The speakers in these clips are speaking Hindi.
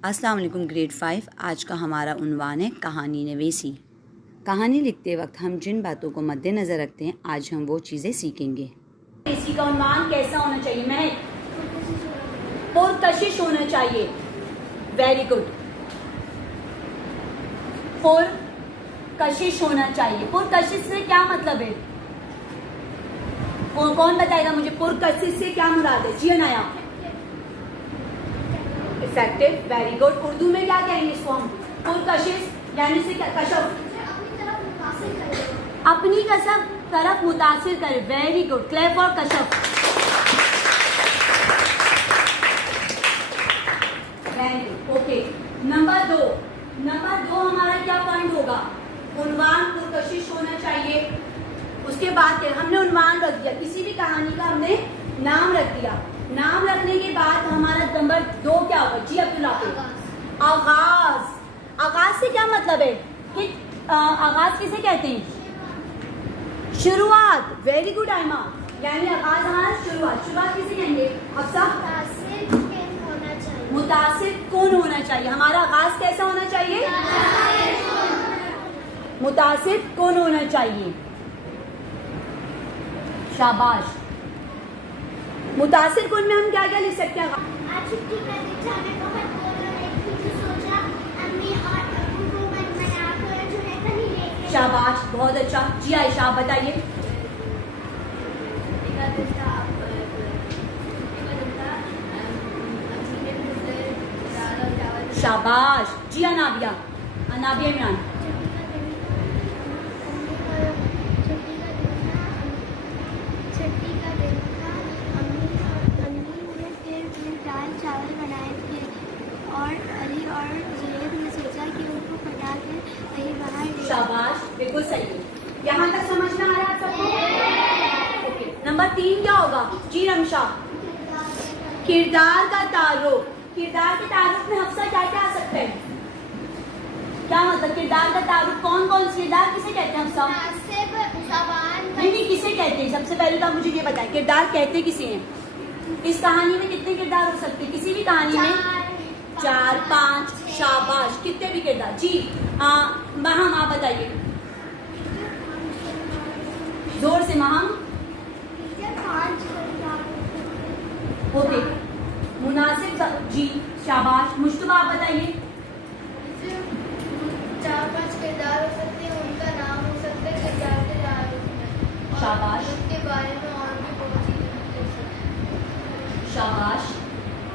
अस्सलाम वालेकुम ग्रेड 5। आज का हमारा उन्वान है कहानी नवीसी। कहानी लिखते वक्त हम जिन बातों को मद्देनज़र रखते हैं आज हम वो चीज़ें सीखेंगे। इसी का उन्वान कैसा होना चाहिए? मैं पुरकशिश होना चाहिए। Very good. पुरकशिश होना चाहिए। पुरकशिश से क्या मतलब है? कौन बताएगा मुझे पुरकशिश से क्या मुराद है? जी Anaya. Effective. Very good. Urdu में क्या कहेंगे इसको हम? पुरकशिश यानी से कशफ, अपनी कसब तरफ मुतासिर करे। Very good. क्लेफ और कशफ। Very good. ओके। नंबर दो हमारा क्या पॉइंट होगा? उन्वान पुरकशिश होना चाहिए। उसके बाद हमने उन्वान रख दिया, किसी भी कहानी का हमने नाम रख दिया। नाम रखने के बाद हमारा नंबर 2 क्या होगा? जी अब्दुल्ला। आगाज से क्या मतलब है कि आगाज किसे कहते हैं? शुरुआत। Very good Aima. यानी आगाज हमारा शुरुआत किसे कहेंगे? अफसा। मुतासिर कौन होना चाहिए? हमारा आगाज कैसा होना चाहिए? मुतासिर कौन होना चाहिए? शाबाश। मुतासिर कौन में हम क्या क्या लिख सकते हैं? शाबाश, बहुत अच्छा। जी आयशा आप बताइए। शाबाश। जी अनाबिया इमरान। चावल बनाए थे और अली और ज़ुबैर ने सोचा कि उनको पटा कर कहीं बाहर। शाबाश, बिल्कुल सही है। यहाँ तक समझ में आ रहा है सबको? ओके। नंबर 3 क्या होगा? जी रमशा। किरदार का तारुफ। किरदार के तारुफ में हफ्सा क्या क्या आ सकते हैं? क्या मतलब किरदार का तारुफ? कौन कौन से किरदार किसे कहते हैं हफ्सा? नहीं, किसे कहते हैं? सबसे पहले तो आप मुझे ये बताएं, किरदार कहते किसे हैं? इस कहानी में कितने किरदार हो सकते हैं? किसी भी कहानी में 4, 5। शाबाश, कितने भी किरदार। जी महम आप बताइए जोर से। महम। ओके, मुनासिब। जी शाबाश। मुश्तबा आप बताइए। 4-5 किरदार हो सकते हैं, उनका नाम हो सकता है, किरदार के तारुफ। शाबाश। उनके बारे में और भी बहुत चीजें हो सकती हैं। शाबाश।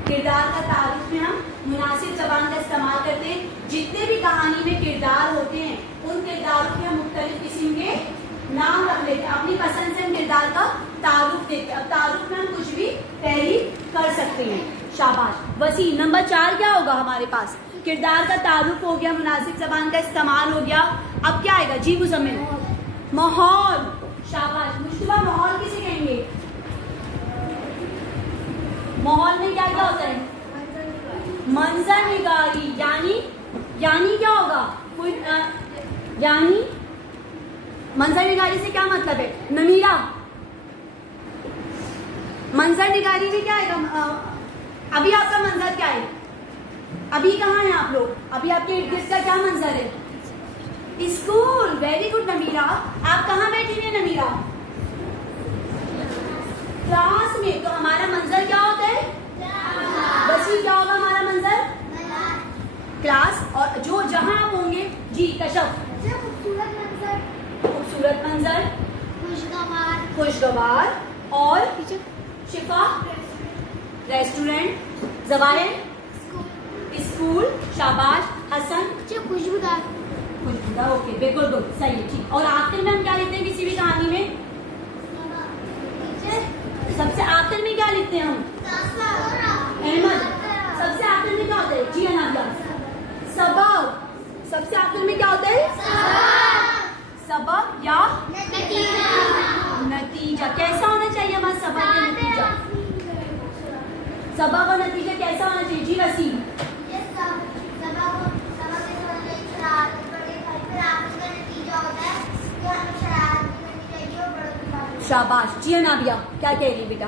किरदार का तारुफ में हम मुनासिब ज़बान का इस्तेमाल करते हैं। जितने भी कहानी में किरदार होते हैं उन किरदारों के हम मुख्तलिफ किस्म के नाम रख लेते हैं। अपनी पसंद से हम किरदार का तारुफ देते हैं। अब तारुफ में हम कुछ भी तहरीर कर सकते हैं। शाबाश। वसी। नंबर 4 क्या होगा हमारे पास? किरदार का तारुफ हो गया, मुनासिब ज़बान का इस्तेमाल हो गया। अब क्या आएगा? जी मुज़म्मिल। माहौल। शाबाश। मुश्तबा माहौल किसे कहेंगे? माहौल में क्या क्या होता है? मंजर निगारी। यानी क्या होगा? कोई यानी मंजर निगारी से क्या मतलब है? नमीरा। मंजर निगारी में क्या आएगा? अभी आपका मंजर क्या है? अभी कहाँ हैं आप लोग? अभी आपके इर्द गिर्द का क्या मंजर है? स्कूल। Very good Namira. आप कहाँ बैठी हुई हैं नमीरा? क्लास में। तो हमारा मंजर क्या होता है? वसी। क्या होगा हमारा मंजर? क्लास। और जो जहां आप होंगे। जी कशफ। खूबसूरत मंजर, खुशगवार। और शिफा रेस्टोरेंट, जवाहिर स्कूल। शाबाश। हसन खुशबूदार। ओके, बिल्कुल गुड, सही है। ठीक। और आखिर में हम क्या लिखते हैं किसी भी कहानी में? सबसे आखिर में क्या लिखते हैं हम? अहमद। सबसे आखिर में क्या होता है? जी अनाबिया। सबब। सबसे आखिर में क्या होता है? सबब या नतीजा। कैसा होना चाहिए हमारा सबब या नतीजा? सबब और नतीजा कैसा होना चाहिए? जी वसीम। शाबाश। जी अनाबिया क्या कह रही है बेटा?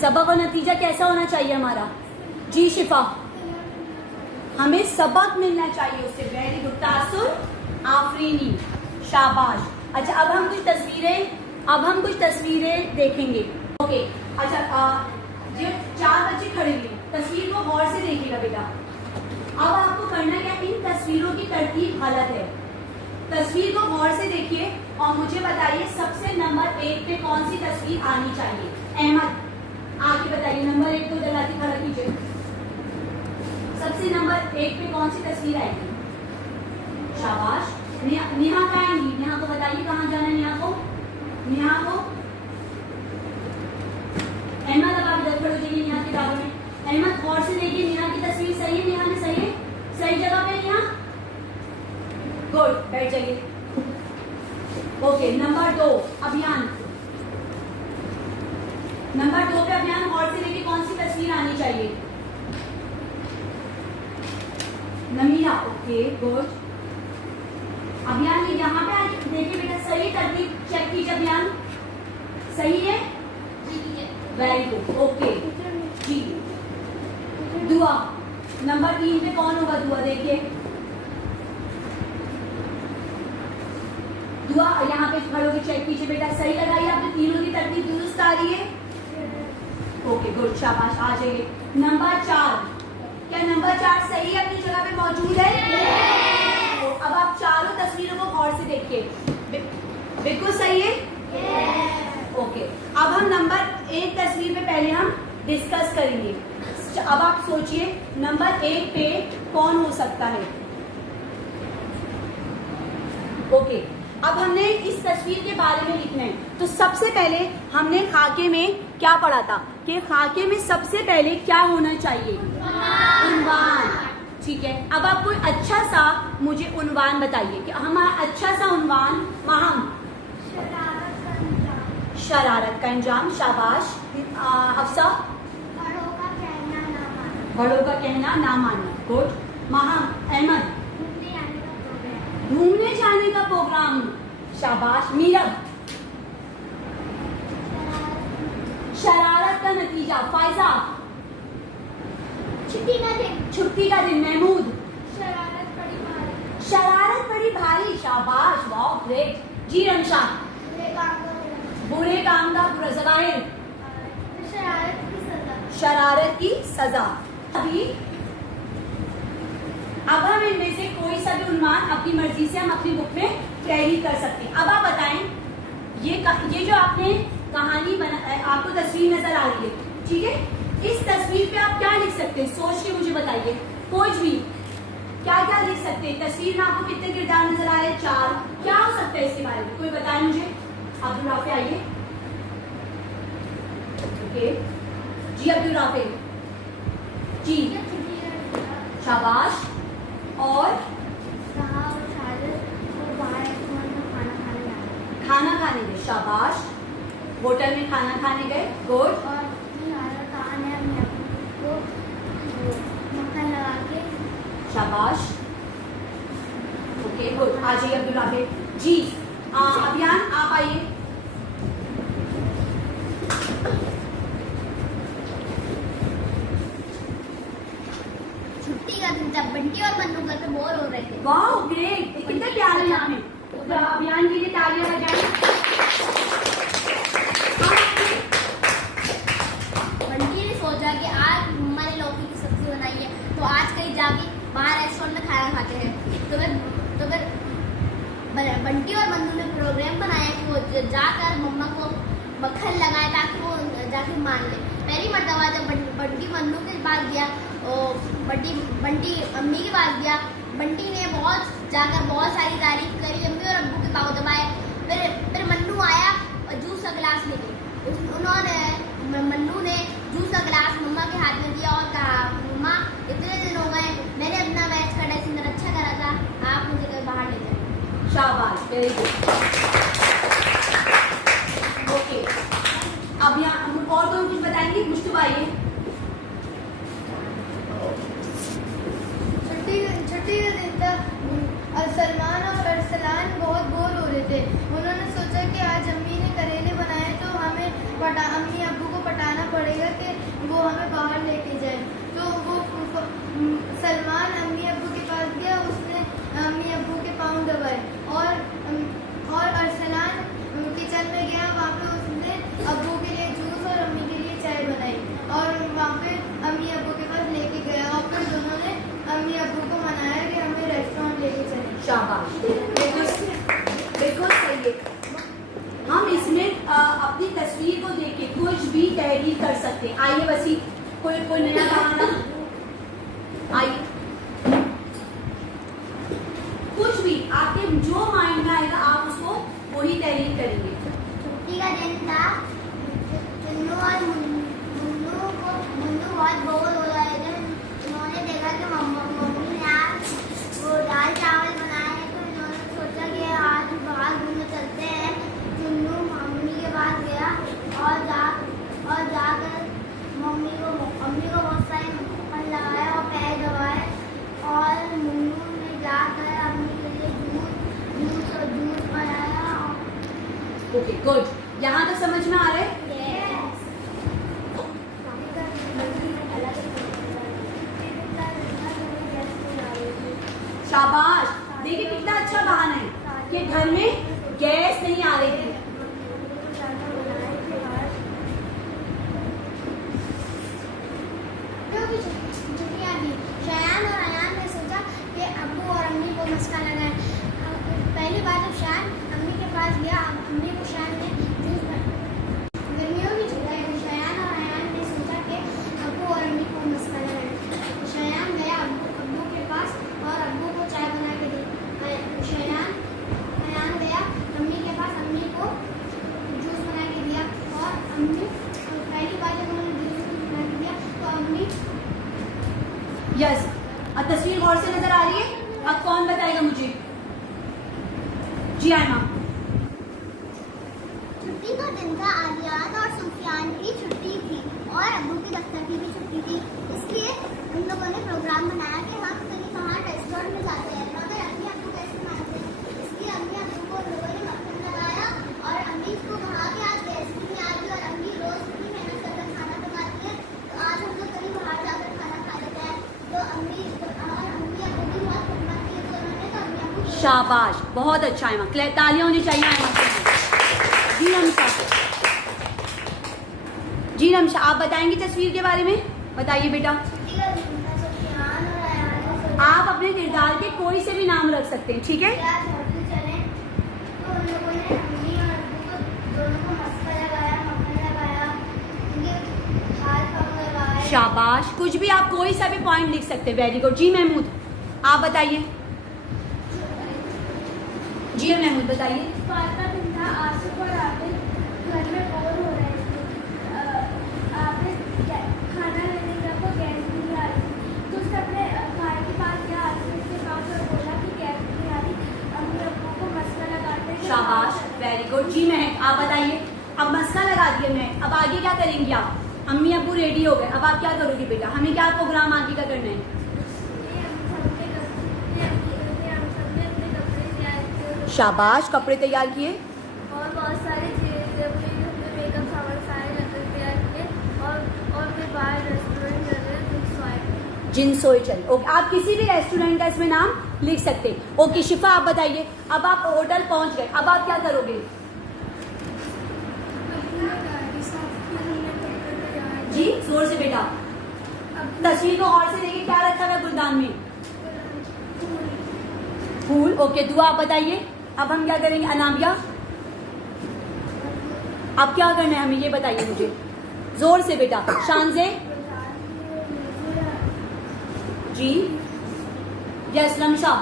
सबक और नतीजा कैसा होना चाहिए हमारा? जी शिफा। हमें सबक मिलना चाहिए उससे। वेरी गुड तासुर, आफरीनी, शाबाश। अच्छा अब हम कुछ तस्वीरें देखेंगे। ओके अच्छा जो 4 बच्चे खड़े हुए तस्वीर को गौर से देखिएगा बेटा। अब आपको करना क्या, इन तस्वीरों की तरतीब गलत है। तस्वीर को गौर से देखिए और मुझे बताइए सबसे नंबर 1 पे कौन सी तस्वीर आनी चाहिए। अहमद आगे बताइए, नंबर 1 को जल्दी खड़ा कीजिए। सबसे नंबर 1 पे कौन सी तस्वीर आएगी? शाबाश। नेहा कहाँ आएंगी? नेहा को बताइए कहाँ जाना है नेहा को। अहमद अब आप इधर खड़े हो जाइए नेहा की किताबों में। अहमद गौर से देखिए, नेहा की तस्वीर सही है? नेहा ने सही है? सही जगह पे नेहा? गुड, बैठ जाइए। ओके नंबर 2 अभियान। नंबर 2 पे अभियान गौर से देखिए कौन सी तस्वीर आनी चाहिए। Namira, okay good. अभियान ये यहाँ पे आज देखिए बेटा, सही तरतीब चेक कीजिए। अभियान सही है? वेरी गुड, ओके जी। दुआ नंबर 3 पे कौन होगा? दुआ देखिए, दुआ यहाँ पे खड़े होकर चेक कीजिए बेटा। सही लगाइए आपने, तीनों की तरतीब दुरुस्त आ रही है? ओके गुड, शाबाश। आ जाइए नंबर 4। क्या नंबर 4 सही है, अपनी जगह पे मौजूद है? तो अब आप चारों तस्वीरों को गौर से देखिए, बिल्कुल सही है? ओके अब हम नंबर 1 तस्वीर पे पहले हम डिस्कस करेंगे। अब आप सोचिए नंबर 1 पे कौन हो सकता है। ओके अब हमने इस तस्वीर के बारे में लिखना है। तो सबसे पहले हमने खाके में क्या पढ़ा था कि खाके में सबसे पहले क्या होना चाहिए? उन्वान। ठीक है, अब आप कोई अच्छा सा मुझे उन्वान बताइए कि हमारा अच्छा सा उन्वान। महम, शरारत का अंजाम, शाबाश। हफ्सा, बड़ों का कहना ना मानना, गुड। महम, अहमद, घूमने जाने का प्रोग्राम, शाबाश। मीरब, शरारत का नतीजा। फायजा, छुट्टी का दिन। महमूद, शरारत बड़ी भारी, शाबाश, वाह ग्रेट जी। रमशा, बुरे काम का बुरा। जवाहिर, शरारत की सजा। अभी अब हम इनमें से कोई सा भी उन्वान अपनी मर्जी से हम अपनी बुक में कैरी कर सकते हैं। अब आप बताएं, ये जो आपने कहानी बना, आपको तस्वीर नजर आ रही है, ठीक है? इस तस्वीर पे आप क्या लिख सकते हैं? सोच के मुझे बताइए, कुछ भी क्या क्या लिख सकते हैं? तस्वीर में आपको कितने किरदार नजर आ रहे हैं? 4। क्या हो सकता है इसके बारे में? कोई बताए मुझे। अब्दुल राफे आइए। ओके जी, अब्दुल राफे जी, शाबाश। और खाना खाने गए, शाबाश। होटल में खाना खाने गए, गुड। शाबाश, ओके गुड। आ जाइए अब्दुल राफे जी। अभियान आप आइए। छुट्टी का दिन जब बंटी और मन्नू घर पे बोर हो रहे थे। वाह ग्रेट, कितना प्यारा नाम है। अभियान के लिए तालियां बजाएं। बंटी ने सोचा कि आज मम्मा ने लौकी की सब्जी बनाई है, तो आज कहीं जाके बाहर रेस्टोरेंट में खाना खाते हैं। तो फिर बंटी और मन्नू ने प्रोग्राम बनाया कि वो जाकर मम्मा को मक्खन लगाए ताकि वो जाके मान ले। पहली मरतबा जब बंटी मन्नू के पास गया, बंटी अम्मी के पास गया, बंटी ने बहुत सारी तारीफ करी, अम्मी और अब्बू के पाँव दबाए। फिर मन्नू आया और जूस का गिलास लेके मन्नू ने जूस का गिलास मम्मा के हाथ में दिया और कहा, मम्मा इतने दिन हो गए, मैंने अपना मैच का ड्रेसिंग अच्छा करा था, आप मुझे कहीं बाहर ले जाए। शाबाश, वेरी गुड। ओके अब यहाँ और तो कुछ बताएंगे? मुश्तबा आइए। छुट्टी के दिन तक सलमान और अरसलान बहुत बोर हो रहे थे। उन्होंने सोचा कि आज अम्मी ने करेले बनाए तो हमें अम्मी अब्बू को पटाना पड़ेगा कि वो हमें बाहर लेके जाए। तो वो सलमान शाबाश, बिल्कुल सही है। हम इसमें अपनी तस्वीर को देख के कुछ भी तहरीर कर सकते हैं। आइए वसी, कोई नया बहाना, आइए कुछ भी आपके जो माइंड में आएगा आप उसको वही तहरीर करेंगे। छुट्टी का दिन था, चुन्नू और मुन्नू बहुत बोर हो रहे थे। उन्होंने देखा कि मम्मी ने आज वो दाल चावल बनाए हैं, तो उन्होंने सोचा कि आज बाहर घूमने चलते हैं। चुन्नू मम्मी के पास गया और जाकर मम्मी को बहुत सारे फल लगाया और पैर दबाए, और मुन्नू ने जाकर अम्मी के लिए जूस बनाया। ओके गुड, यहाँ तक समझ में आ रहा है? शाबाश, देखिए कितना अच्छा बहाना है कि घर में गैस नहीं आ रही थी। शयान और अयान ने सोचा कि अब्बू और अम्मी को मस्का लगाए। पहली बार जब शयान अम्मी के पास गया, अम्मी को शयान ने जूस गर्मियों की छुट्टियां थी। शयान और अयान ने सोचा कि अब्बू और अम्मी को मस्का लगाए। शयान गया अब्बू के पास और अब्बू को चाय बना के दी। अयान गया अम्मी के पास, अम्मी को जूस बना के दिया, और अम्मी पहली बार जब उन्होंने जूस बना के दिया तो अम्मी यस, अब तस्वीर गौर से नजर आ रही है? अब कौन बताएगा मुझे? जी आयमा। छुट्टी का दिन था, आदियान और सुफियान की छुट्टी थी और अब्बू की दफ्तर की भी छुट्टी थी। इसलिए उन लोगों ने प्रोग्राम बनाया कि हम कहीं बाहर रेस्टोरेंट में जाते हैं। मगर अम्मी अब्बू कैसे मानते हैं, इसलिए अम्मी अब्बू को उन लोगों ने मक्खन लगाया और अम्मी को कहा कि आज गैस भी नहीं आ रही और अम्मी रोज इतनी मेहनत करके खाना पकाती है, तो आज हम लोग कहीं बाहर जाकर खाना खा लेते हैं। तो अम्मी अब्बू की बहुत खिदमत की, तो उन्होंने तो अम्मी अब्बू शाबाश, बहुत अच्छा आयमा, तालियां होनी चाहिए आयमा के लिए। जी रमशा, जी रमशा, आप बताएंगी तस्वीर के बारे में? बताइए बेटा। आप अपने किरदार के कोई से भी नाम रख सकते हैं, ठीक है? शाबाश, कुछ भी आप कोई सा भी पॉइंट लिख सकते हैं। Very good. जी महमूद, आप बताइए। जी महमूद बताइए। आसिफ और आबिद घर में बोर हो रहे थे। आबिद खाना लेने गया तो गैस नहीं आ रही, तो उसने अपने भाई के पास गया, आसिफ के पास, और बोला कि गैस नहीं आ रही, अम्मी अब्बू को मस्का लगाते हैं। शाबाश, वेरी गुड। जी महक, आप बताइए। अब मस्का लगा दिया महक, अब आगे क्या करेंगी आप? अम्मी अब्बू रेडी हो गए, अब आप क्या करोगी बेटा? हमें क्या प्रोग्राम आगे का करना है? शाबाश, कपड़े तैयार किए और बहुत सारे मेकअप सामान सारे लगे तैयार किए, और फिर बाहर रेस्टोरेंट कर रहे जिनसोई चल। ओके, आप किसी भी रेस्टोरेंट का इसमें नाम लिख सकते हैं। ओके शिफा, आप बताइए। अब आप होटल पहुंच गए, अब आप क्या करोगे? जी जोर से बेटा, तस्वीर को गौर से देखिए, क्या रखा हुआ है गुलदान में? फूल। ओके, दुआ आप बताइए। अब हम क्या करेंगे? अनाबिया, अब क्या करना है हमें ये बताइए मुझे, जोर से बेटा। शानजे जी, यस। रमशा,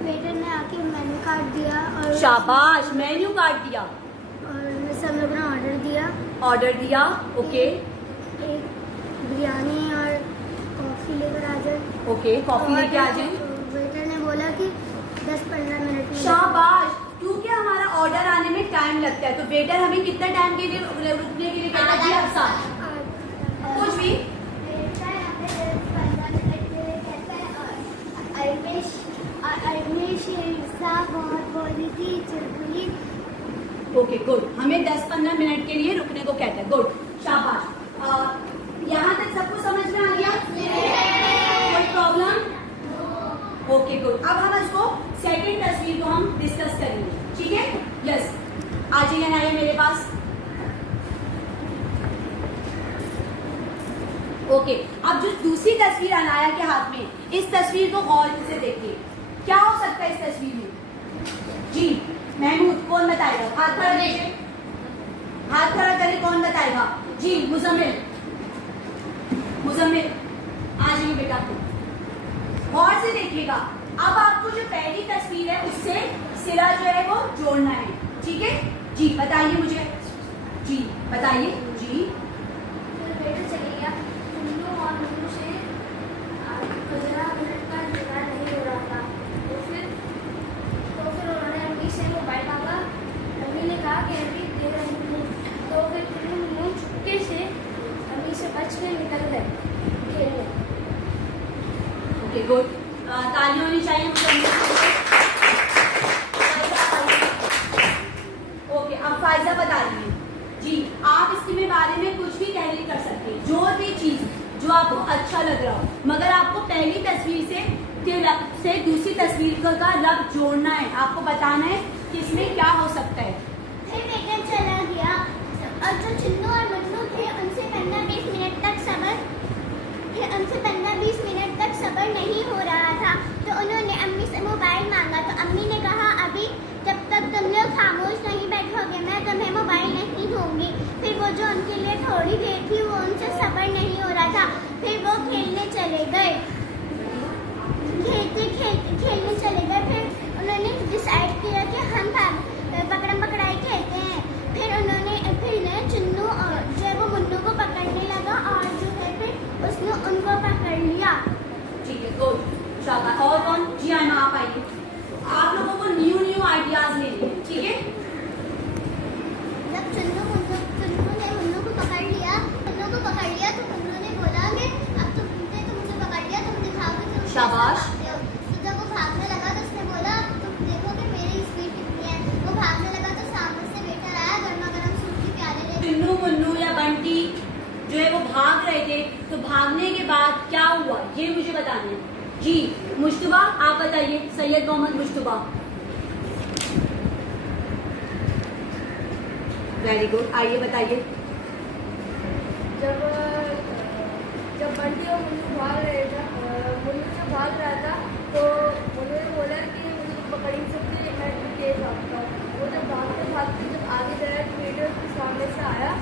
वेटर ने आके मेन्यू कार्ड दिया और शाबाश, मेन्यू कार्ड दिया और सब लोगों ने ऑर्डर दिया। ओके, एक बिरयानी और कॉफी लेकर आ जाए। ओके, कॉफी लेके आ जाए। वेटर ने बोला कि 10-15 मिनट में। शाबाश, क्योंकि हमारा ऑर्डर आने में टाइम लगता है, तो वेटर हमें कितना टाइम के लिए रुकने के लिए कहता है? अफसा, कुछ भी बहुत बोली थी चुलबुली। ओके गुड, हमें 10-15 मिनट के लिए रुकने को कहता है। गुड, शाबाश। यहाँ तक सबको समझ में आ गया? कोई प्रॉब्लम? Okay good. अब हम इसको सेकंड तस्वीर को हम डिस्कस करेंगे, ठीक है? यस, आ जाइए आइए मेरे पास। ओके, अब जो दूसरी तस्वीर अनाया के हाथ में, इस तस्वीर को गौर से देखिए। क्या हो सकता है इस तस्वीर में? जी महमूद, कौन बताएगा? हाथ खड़ा कीजिए, हाथ खड़ा करें, कौन बताएगा? जी मुजम्मिल, मुजम्मिल आ जाइए बेटा, गौर से देखिएगा। अब आपको जो पहली तस्वीर है उससे सिरा जो है वो जोड़ना है, ठीक है? जी बताइए मुझे, जी बताइए। जी फिर बेटा चले गया, चुन्नू और मुन्नू से 15 मिनट का इंतजार नहीं हो रहा था। तो फिर उन्होंने अम्मी से मोबाइल मांगा। अम्मी ने कहा कि अभी दे रही हूँ। तो फिर चुन्नू मुन्नू चुपके से अम्मी से बच के निकल गए खेलने। ओके गुड, ताली होनी चाहिए मुझे। ओके, अब फायजा बता रही है। जी आप इसके बारे में कुछ भी तहरीर कर सकते हैं, जो भी चीज जो आपको अच्छा लग रहा हो, मगर आपको पहली तस्वीर से दूसरी तस्वीर का रब जोड़ना है। आपको बताना है कि इसमें क्या हो सकता है। फिर बेटा चला गया और जो चुन्नू और मुन्नू थे उनसे 15-20 मिनट तक सब्र नहीं हो रहा था। तो उन्होंने अम्मी से मोबाइल मांगा। तो अम्मी ने कहा अभी जब तक तुम लोग खामोश नहीं बैठोगे मैं तुम्हें मोबाइल नहीं दूंगी। फिर वो जो उनके लिए थोड़ी देर थी वो उनसे सब्र नहीं हो रहा था। फिर वो खेलने चले गए, खेलने चले गए। फिर उन्होंने डिसाइड किया कि हम पकड़म पकड़ाई खेलते हैं। फिर चुन्नू जो है वो मुन्नू को पकड़ने लगा और जो है फिर उसने उनको पकड़ लिया। ठीक है गुड, शाबाश। और कौन? जी आयमा आप आइए। आप लोगों को न्यू आइडियाज लेने हैं, ठीक है? जब चुन्नू ने मुन्नू को पकड़ लिया तो मुन्नू ने बोला कि अब तुमने तो मुझे पकड़ लिया, तुम दिखाओगे तुम शाबाश। तो जब वो भागने लगा तो उसने बोला तुम देखो कि मेरी स्पीड कितनी है। वो भागने लगा तो सामने से वेटर आया, गर्मा गर्म सूप की प्याले लेके। चुन्नू मुन्नू या बंटी जो है वो भाग रहे थे, तो भागने के बाद क्या हुआ ये मुझे बताना है। जी मुश्तबा आप बताइए, सैयद मोहम्मद मुश्तबा। वेरी गुड, आइए बताइए। जब बंटी और मुन्नू भाग रहे थे, मुन्नू जब भाग रहा था तो मुन्नू ने बोला कि मुझे पकड़ नहीं सकते, मैं तेज भागता हूँ। वो जब भागते भागते जब आगे गया तो वेटर उसके सामने से आया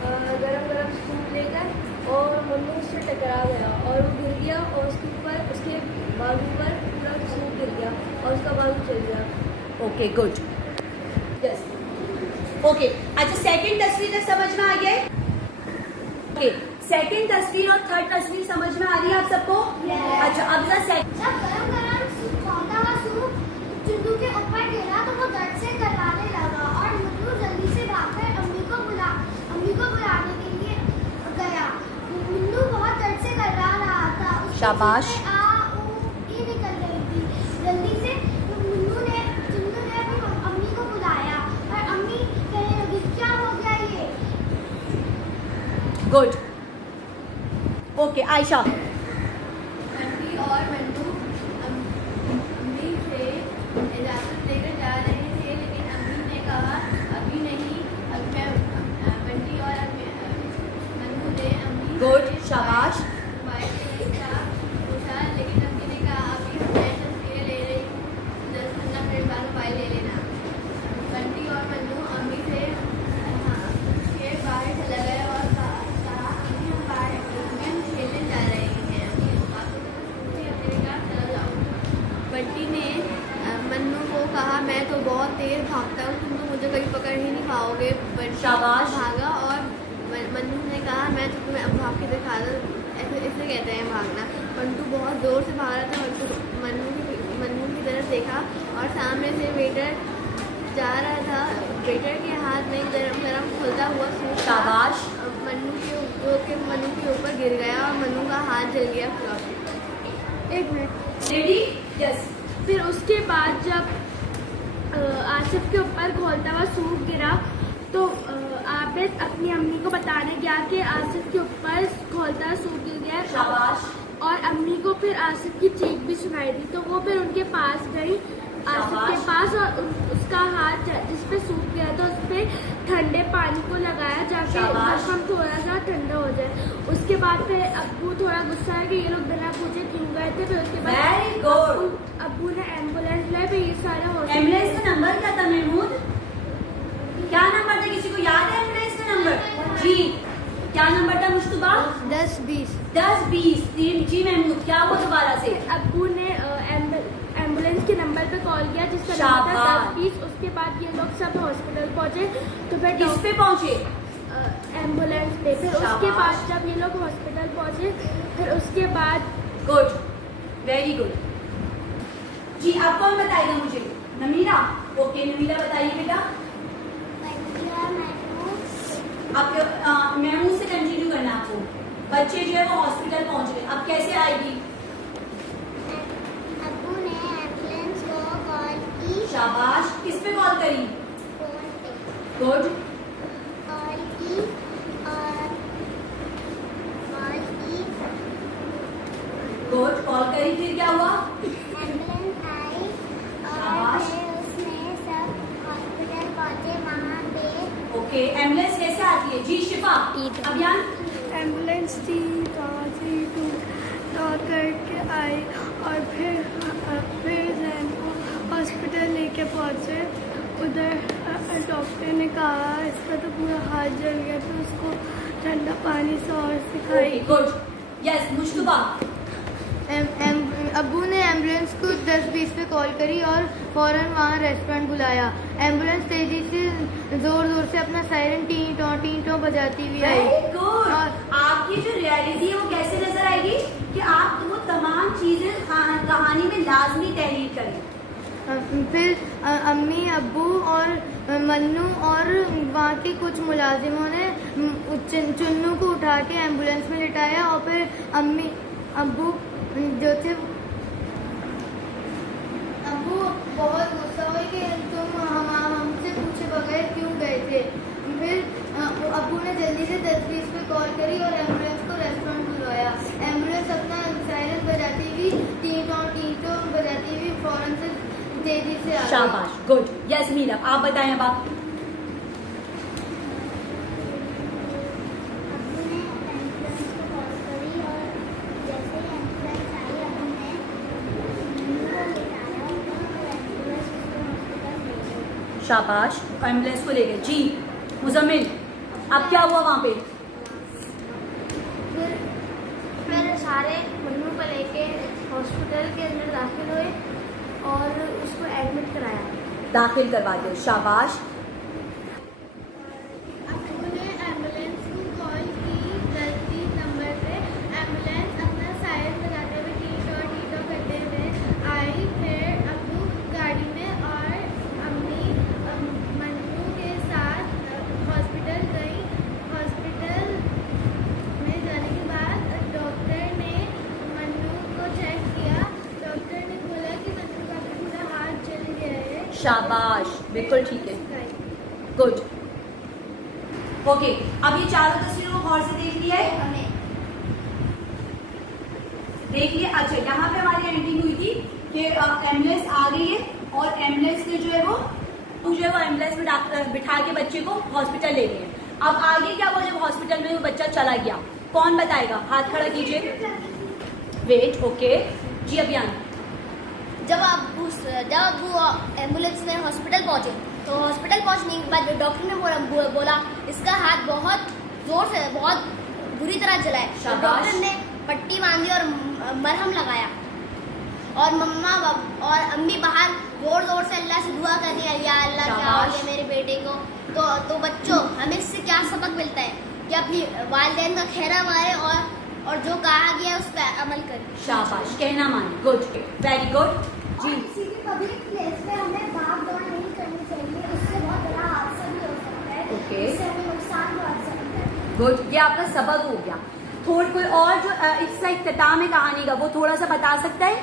गरम गरम सूप लेकर और मुन्नू उससे टकरा गया और वो गिर गया और उसके ऊपर उसके बाजू पर पूरा सूप गिर गया और उसका बाजू चल गया। Okay good, yes okay. अच्छा सेकंड तस्वीर तक समझ में आ गया है? ओके, सेकंड तस्वीर और थर्ड तस्वीर समझ में आ रही है आप सबको? अच्छा अब जब गरम गरम खौलता हुआ सूप चुन्नू के ऊपर गिरा तो वो दर्द से कराने लगा और मुन्नू जल्दी से भागकर अम्मी को बुलाने के लिए गया। मुन्नू बहुत दर्द से करा रहा था, शाबाश। ये निकल गई थी। जल्दी से चुन्नू ने अपनी अम्मी को बुलाया और अम्मी कहने लगी क्या हो गया ये। Good, okay Ayesha. बंटी और मन्नू अम्मी से इजाज़त लेकर जा रहे थे, लेकिन अम्मी ने कहा अभी नहीं। अब मैं बंटी और मन्नू ने अम्मी गुड, शाबाश। मोबाइल पूछा, लेकिन अम्मी ने कहा अभी मैं तस्वीरें ले रही हूँ, 10-15 मिनट बाद मोबाइल ले लेना। बंटी और मन्नू अम्मी से बाहर चला गया और कहा अम्मी हम खेलने जा रहे हैं। अम्मी ने कहा चला जाओ। बंटी ने मन्नू को कहा मैं तो बहुत तेज भागता हूँ, तुम तो मुझे कहीं पकड़ ही नहीं पाओगे। शाबाश। भागा और मन्नू ने कहा मैं तो तुम्हें अब भाग के दिखा दूँ, ऐसे कहते हैं भागना। बंटू बहुत ज़ोर से भाग रहा था। मन्नू की तरफ देखा और सामने से वेटर जा रहा था। वेटर के हाथ में गरम गरम खुलता हुआ सूप। शाबाश। मन्नू के ऊपर गिर गया और मन्नू का हाथ जल गया पूरा। एक मिनट, रेडी? यस। फिर उसके बाद जब आसिफ के ऊपर खोलता हुआ सूप गिरा तो आबिद अपनी अम्मी को बताने गया कि आसिफ के ऊपर खोलता हुआ सूप गिर गया। शाबाश। और अम्मी को फिर आसिफ की चीख भी सुनाई दी तो वो फिर उनके पास गई, आसिफ के पास, और उसका हाथ जिस पे सूख गया था उस पर ठंडे पानी को लगाया जाके हम थोड़ा सा ठंडा हो जाए। उसके बाद फिर अब्बू थोड़ा गुस्सा है कि ये लोग बिना पूछे क्यों गए थे। फिर उसके बाद वेरी गुड। अब्बू ने एम्बुलेंस लाई, फिर ये सारा एम्बुलेंस क्या नंबर था, किसी को याद है एम्बुलेंस का नंबर? जी क्या नंबर था मुश्तबा? 10-20। 10-20। जी महमूद, क्या हुआ दोबारा से? अब्बू ने एम्बुलेंस के नंबर पे कॉल किया जिसका नंबर था शाबाश। 10-20। उसके बाद ये लोग सब हॉस्पिटल पहुंचे तो फिर किस पे पहुंचे? एम्बुलेंस पे। फिर उसके शाबाश। बाद जब ये लोग हॉस्पिटल पहुंचे फिर उसके बाद गुड, वेरी गुड। जी अब कौन बताएगा मुझे? नमीरा। ओके नमीरा बताइए बेटा। आप महमूद से कंटिन्यू करना है आपको। बच्चे जो है वो हॉस्पिटल पहुंच गए, अब कैसे आएगी? अब्बू ने एम्बुलेंस को कॉल की, शाबाश। किस पे कॉल करी? फोन पे गुड, कॉल की और गुड। कॉल करी, फिर क्या हुआ? एम्बुलेंस आई और शाबाश। फिर उसमें सब हॉस्पिटल पहुंचे वहाँ पे। ओके एम्बुलेंस कैसे आती है? जी शिफा। अभियान। एम्बुलेंस थी कहाँ से करके आई और फिर जैन को हॉस्पिटल लेके पहुँचे। उधर डॉक्टर ने कहा इसका तो पूरा हाथ जल गया तो उसको ठंडा पानी से और सिखाई। Good, yes Mushtaba. अब्बू ने एम्बुलेंस को 10-20 पे कॉल करी और फौरन वहाँ रेस्टोरेंट बुलाया। एम्बुलेंस तेजी से जोर जोर से अपना सायरन टी टो बजाती हुई आई। Very good. आपकी जो रियलिटी है वो कैसे नजर आएगी कि आप वो तमाम चीजें कहानी में लाजमी तहरीर करें। फिर अम्मी, अब्बू और मन्नू और वहाँ के कुछ मुलाजिमों ने चुन्नू को उठा के एम्बुलेंस में लिटाया और फिर अब्बू बहुत गुस्सा हुए कि तुम हमसे पूछे बगैर क्यों गए थे। फिर अब्बू ने जल्दी से 10-20 पे कॉल करी और एम्बुलेंस को रेस्टोरेंट बुलवाया। एम्बुलेंस अपना सायरन बजाती हुई टी टो बजाती हुई फौरन से तेजी से आ गई। शाबाश, गुड। यस मीरा, आप बताएं अब आप। अब्बू ने एम्बुलेंस को कॉल करी और जैसे ही एम्बुलेंस आई अब्बू ने मन्नू को लिटाया और एम्बुलेंस को हॉस्पिटल ले गई। शाबाश, एम्बुलेंस को ले गए। जी मुजम्मिल, अब क्या हुआ वहाँ पे? फिर सारे मन्नू को लेके हॉस्पिटल के अंदर दाखिल हुए और उसको एडमिट कराया। दाखिल करवा दो। शाबाश। अब्बू ने एम्बुलेंस को कॉल की 10-20 नंबर पे। एम्बुलेंस अपना सायरन बजाते हुए टी टो करते हुए आई। फिर अब्बू गाड़ी में और अम्मी मन्नू के साथ हॉस्पिटल गई। हॉस्पिटल में जाने के बाद डॉक्टर ने मन्नू को चेक किया। डॉक्टर ने बोला कि मन्नू का पूरा हाथ जल गया है। शाबाश, बिल्कुल ठीक है। गुड। ओके, अब ये चारों तस्वीरों को गौर से देख लिया है हमने? देख लिया। अच्छा, यहाँ पे हमारी एंडिंग हुई थी कि एम्बुलेंस आ गई है और एम्बुलेंस ने जो है वो एम्बुलेंस में बिठा के बच्चे को हॉस्पिटल ले गए। अब आगे क्या हुआ जब हॉस्पिटल में वो बच्चा चला गया? कौन बताएगा? हाथ खड़ा कीजिए। वेट, ओके जी अभियान। जब अब्बू एम्बुलेंस में हॉस्पिटल पहुंचे तो हॉस्पिटल पहुंचने के बाद डॉक्टर ने बोला इसका हाथ बहुत जोर से बहुत बुरी तरह जला है। तो शाबाश। डॉक्टर ने पट्टी बांधी और मरहम लगाया और मम्मा और अम्मी बाहर जोर जोर से अल्लाह से दुआ कर रही है, या अल्लाह क्या हो गया मेरे बेटे को। तो बच्चों, हमें इससे क्या सबक मिलता है कि अपनी वालिदैन का खैरा मारे और जो कहा गया है उस पर अमल करें। शाबाश, कहना माने। Good, very good. जी किसी भी पब्लिक प्लेस पे हमें भाग दौड़ नहीं करनी चाहिए, इससे बहुत बड़ा हादसा भी हो सकता है। ओके। इससे हमें नुकसान पहुंच सकता है। गुड, ये आपका सबक हो गया। थोड़ा कोई और जो इसका इख्तिताम है कहानी का वो थोड़ा सा बता सकता है?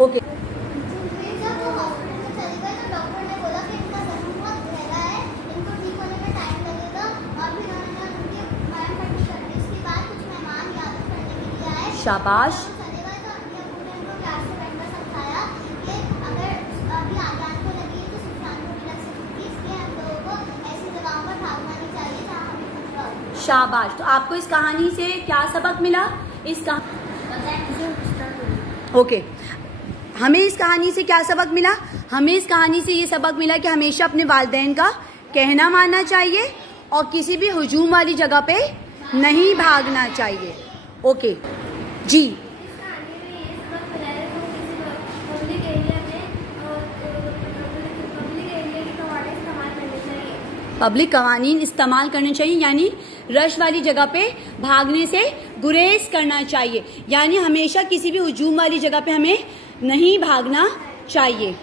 ओके। फिर जब वो हॉस्पिटल में चले गए तो डॉक्टर ने बोला कि इनका जख्म बहुत गहरा है, इनको ठीक होने में टाइम लगेगा और फिर उन्होंने उनकी मरहम पट्टी कर दी। उसके बाद कुछ मेहमान याद करने के लिए आए। शाबाश। तो चले गए तो अपने अब्बू ने उनको क्लास में बैठकर समझाया कि अगर अभी आजान को लगी तो सुल्तान को भी लग सकती है, इसलिए हम लोगों को ऐसी जगहों पर भागना नहीं चाहिए जहाँ हमें खतरा हो। शाबाश। तो आपको इस कहानी से क्या सबक मिला? ओके, हमें इस कहानी से क्या सबक मिला? हमें इस कहानी से ये सबक मिला कि हमेशा अपने वालिदैन का कहना मानना चाहिए और किसी भी हुजूम वाली जगह पे नहीं भागना चाहिए। ओके जी। पब्लिक कवानीन इस्तेमाल करने चाहिए, यानी रश वाली जगह पे भागने से गुरेज करना चाहिए, यानी हमेशा किसी भी हुजूम वाली जगह पे हमें नहीं भागना चाहिए।